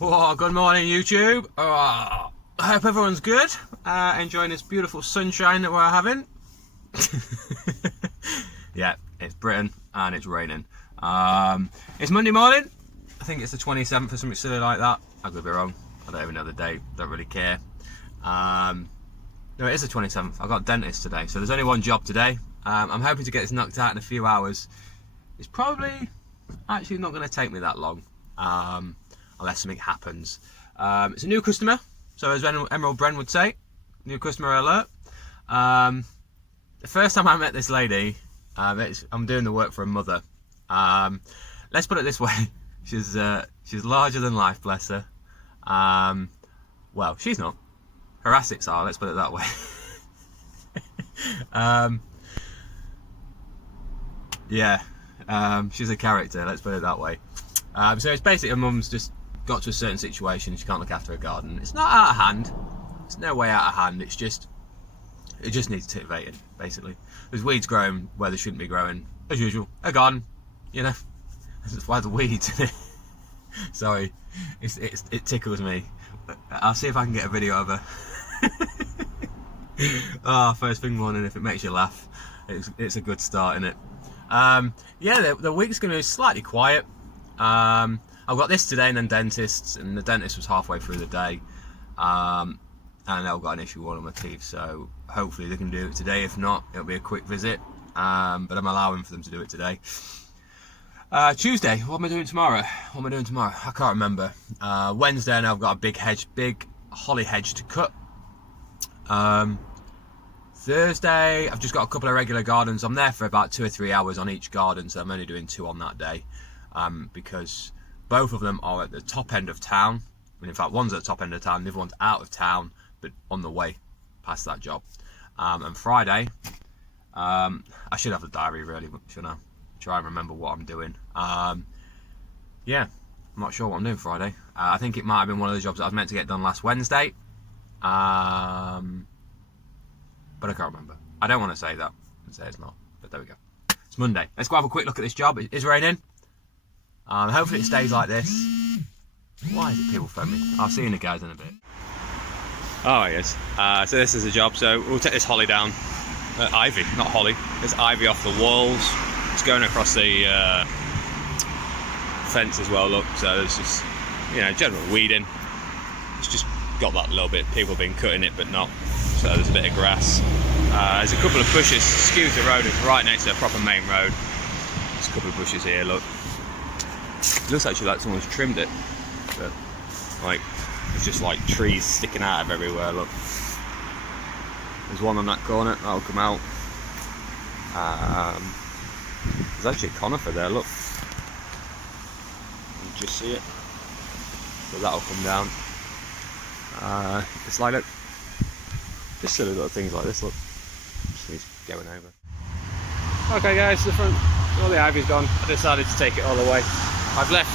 Oh, good morning, YouTube. I hope everyone's good. Enjoying this beautiful sunshine that we're having. Yeah, it's Britain and it's raining. It's Monday morning. I think it's the 27th or something silly like that. I could be wrong. I don't even know the date. Don't really care. No, it is the 27th. I got dentist today, so there's only one job today. I'm hoping to get this knocked out in a few hours. It's probably actually not going to take me that long. Unless something happens. It's a new customer, so as Emerald Bren would say, new customer alert. The first time I met this lady, I'm doing the work for a mother. Let's put it this way, she's larger than life, bless her. Well, she's not. Her assets are, let's put it that way. She's a character, let's put it that way. So it's basically her mum's just got to a certain situation, she can't look after her garden. It's not out of hand, it's no way out of hand, it just needs titivating, basically. There's weeds growing where they shouldn't be growing, as usual. A garden, you know, that's why the weeds. Sorry, it tickles me. I'll see if I can get a video of her. First thing morning, if it makes you laugh, it's a good start, isn't it? The week's going to be slightly quiet. I've got this today and then dentists, and the dentist was halfway through the day, and I've got an issue with one of my teeth, so hopefully they can do it today. If not, it'll be a quick visit, but I'm allowing for them to do it today. Tuesday, what am I doing tomorrow? I can't remember. Wednesday, and I've got a big holly hedge to cut. Thursday, I've just got a couple of regular gardens. I'm there for about 2 or 3 hours on each garden, so I'm only doing 2 on that day. Because both of them are at the top end of town. In fact, one's at the top end of town, the other one's out of town, but on the way past that job. And Friday, I should have the diary really, shouldn't I? Try and remember what I'm doing. I'm not sure what I'm doing Friday. I think it might have been one of the jobs that I was meant to get done last Wednesday. But I can't remember. I don't want to say that and say it's not, but there we go. It's Monday. Let's go have a quick look at this job. It is raining. Hopefully it stays like this. Why is it people phone me? I'll see you guys in a bit. Oh yes. So this is the job. So we'll take this holly down. Ivy, not holly. There's ivy off the walls. It's going across the fence as well. Look. So there's just general weeding. It's just got that little bit. People have been cutting it, but not. So there's a bit of grass. There's a couple of bushes. Skews the road. It's right next to a proper main road. There's a couple of bushes here. Look. It looks actually like someone's trimmed it, but it's just like trees sticking out of everywhere. Look, there's one on that corner that'll come out. There's actually a conifer there. Look, you just see it. So that'll come down. It's like, look, just silly little things like this. Look, just needs going over. Okay, guys, the front, all the ivy's gone. I decided to take it all away. I've left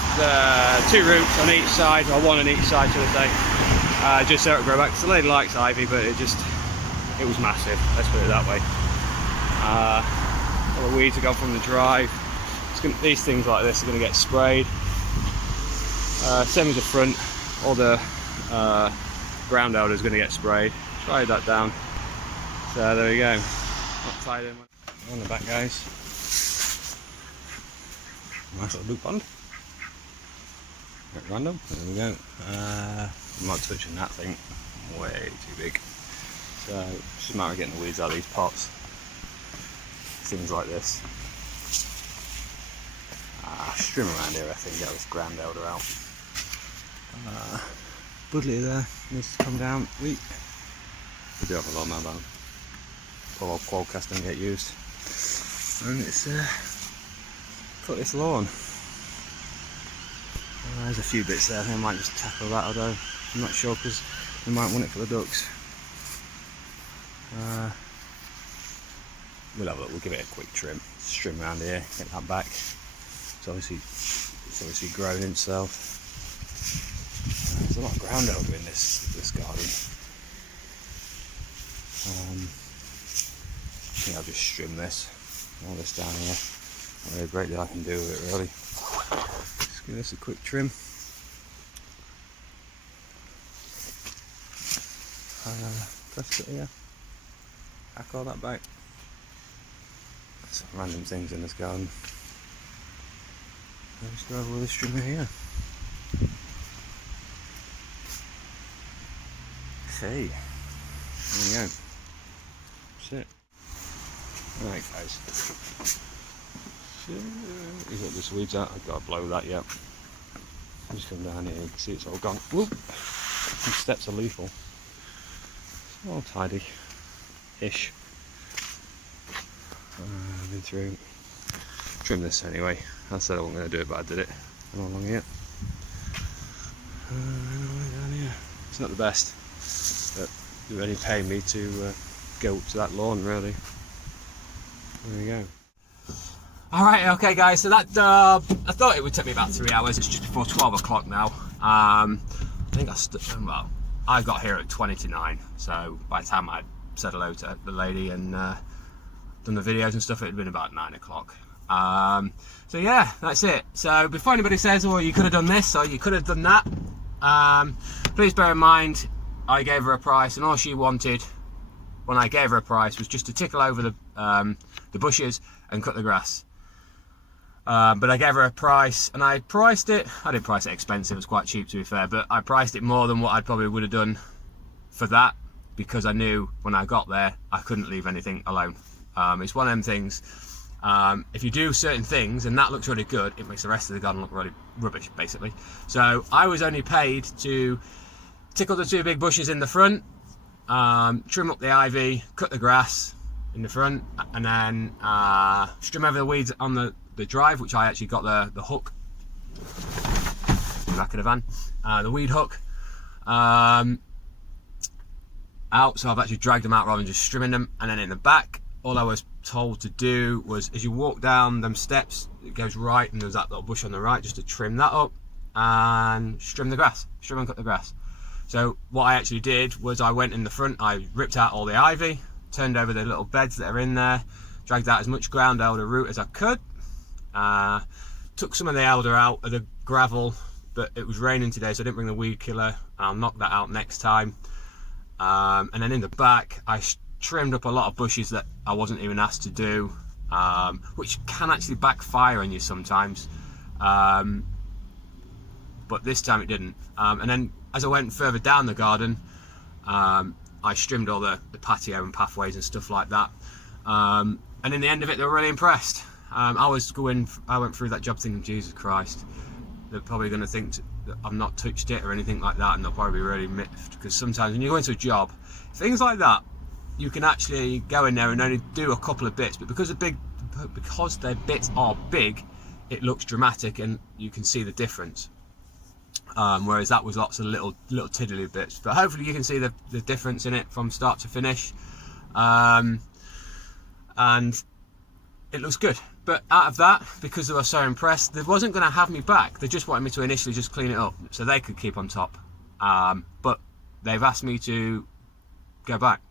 2 roots on each side, or 1 on each side, should I say, just so it will grow back. Because the lady likes ivy, but it was massive, let's put it that way. All the weeds have gone from the drive. These things like this are going to get sprayed. Same as the front, all the ground elder is going to get sprayed. Sprayed that down. So there we go. Not tied in. On the back, guys. Nice little blue pond. Bit random. There we go. I'm not touching that thing. Way too big. So it's just a matter of getting the weeds out of these pots. Things like this. String around here, I think, get this ground elder out. Budley there needs to come down. We do have a lawnmower down. Poor old quadcast doesn't get used. And it's cut this lawn. There's a few bits there, I think I might just tackle that, although I'm not sure because we might want it for the ducks. We'll have a look, we'll give it a quick trim around here, get that back. It's obviously grown itself. There's a lot of ground elder in this garden. I think I'll just trim this, all this down here. Not really a great deal I can do with it really. Just give this a quick trim. press it here, hack all that back. Some random things in this garden. I'll just go over with this trimmer here. Okay, there we go. That's it. Alright guys. So, you got this weeds out, I've got to blow that yet. Just come down here, you can see it's all gone. Whoop! These steps are lethal. It's all tidy-ish. I've been through. Trim this anyway. I said I wasn't going to do it, but I did it. I'm not long yet. Down here. It's not the best, but they're only paying me to go up to that lawn, really. There we go. Alright, okay guys, so that, I thought it would take me about 3 hours. It's just before 12 o'clock now. I think I got here at 20 to 9, so by the time I said hello to the lady and done the videos and stuff, it had been about 9 o'clock. So yeah, that's it. So before anybody says, oh, you could have done this or you could have done that, please bear in mind, I gave her a price, and all she wanted when I gave her a price was just to tickle over the bushes and cut the grass. But I gave her a price, and I priced it, I didn't price it expensive, it was quite cheap to be fair, but I priced it more than what I probably would have done for that, because I knew when I got there I couldn't leave anything alone. It's one of them things, if you do certain things and that looks really good, it makes the rest of the garden look really rubbish, basically. So I was only paid to tickle the 2 big bushes in the front, trim up the ivy, cut the grass in the front, and then trim over the weeds on the drive, which I actually got the hook in the back of the van, the weed hook out, so I've actually dragged them out rather than just trimming them. And then in the back, all I was told to do was, as you walk down them steps, it goes right, and there's that little bush on the right, just to trim that up and trim the grass, trim and cut the grass. So what I actually did was I went in the front, I ripped out all the ivy, turned over the little beds that are in there, dragged out as much ground elder root as I could, took some of the elder out of the gravel, but it was raining today, so I didn't bring the weed killer. I'll knock that out next time. And then in the back, I trimmed up a lot of bushes that I wasn't even asked to do, which can actually backfire on you sometimes, but this time it didn't. And then as I went further down the garden, I trimmed all the patio and pathways and stuff like that, and in the end of it, they were really impressed. I went through that job thinking, Jesus Christ, they're probably going to think that I've not touched it or anything like that, and they'll probably be really miffed, because sometimes when you go into a job, things like that, you can actually go in there and only do a couple of bits, but because their bits are big, it looks dramatic and you can see the difference. Whereas that was lots of little tiddly bits, but hopefully you can see the difference in it from start to finish, and it looks good. But out of that, because they were so impressed, they wasn't going to have me back. They just wanted me to initially just clean it up so they could keep on top, but they've asked me to go back,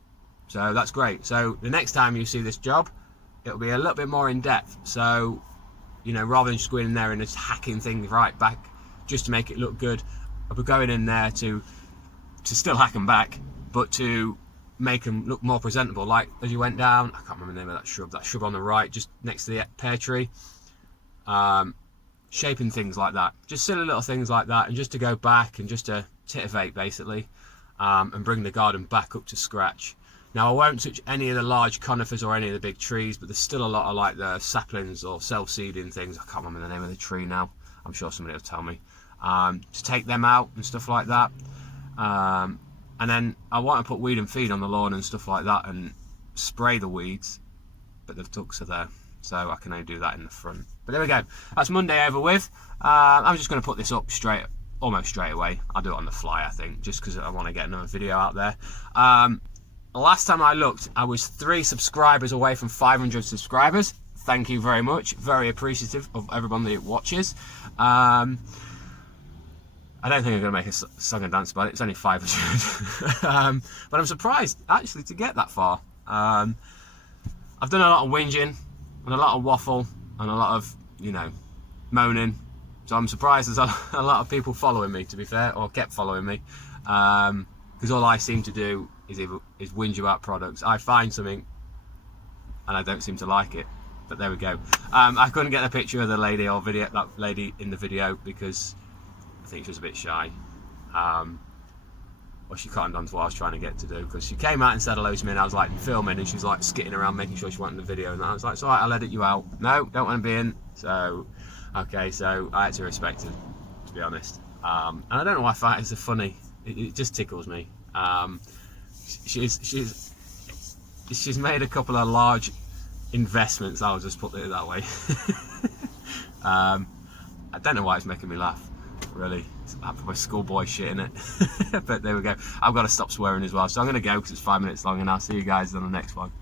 so that's great. So the next time you see this job, it'll be a little bit more in depth, so you know, rather than just going in there and just hacking things right back just to make it look good, I'll be going in there to still hack them back, but to make them look more presentable. Like as you went down, I can't remember the name of that shrub on the right, just next to the pear tree, shaping things like that, just silly little things like that, and just to go back and just to titivate basically, and bring the garden back up to scratch. Now I won't touch any of the large conifers or any of the big trees, but there's still a lot of like the saplings or self-seeding things, I can't remember the name of the tree now, I'm sure somebody will tell me, to take them out and stuff like that. And then I want to put weed and feed on the lawn and stuff like that and spray the weeds, but the ducks are there, so I can only do that in the front. But there we go, that's Monday over with. I'm just going to put this up almost straight away. I'll do it on the fly, I think, just because I want to get another video out there. Last time I looked, I was 3 subscribers away from 500 subscribers. Thank you very much, very appreciative of everyone that watches. I don't think I'm going to make a song and dance about it, it's only 500. But I'm surprised actually to get that far. I've done a lot of whinging and a lot of waffle and a lot of, you know, moaning, so I'm surprised there's a lot of people following me, to be fair, or kept following me, because all I seem to do is whinge about products. I find something and I don't seem to like it. But there we go. I couldn't get a picture of the lady or video, that lady in the video, because I think she was a bit shy. Or she cottoned on to what I was trying to get to do, because she came out and said hello to me and I was like filming and she was like skitting around making sure she wanted the video, and I was like, it's alright, I'll edit you out. No, don't want to be in. So okay, so I had to respect it, to be honest. And I don't know why fighters are funny. It just tickles me. She's made a couple of large investments, I'll just put it that way. I don't know why it's making me laugh, really. It's probably schoolboy shit in it. But there we go. I've got to stop swearing as well, so I'm going to go because it's 5 minutes long, and I'll see you guys on the next one.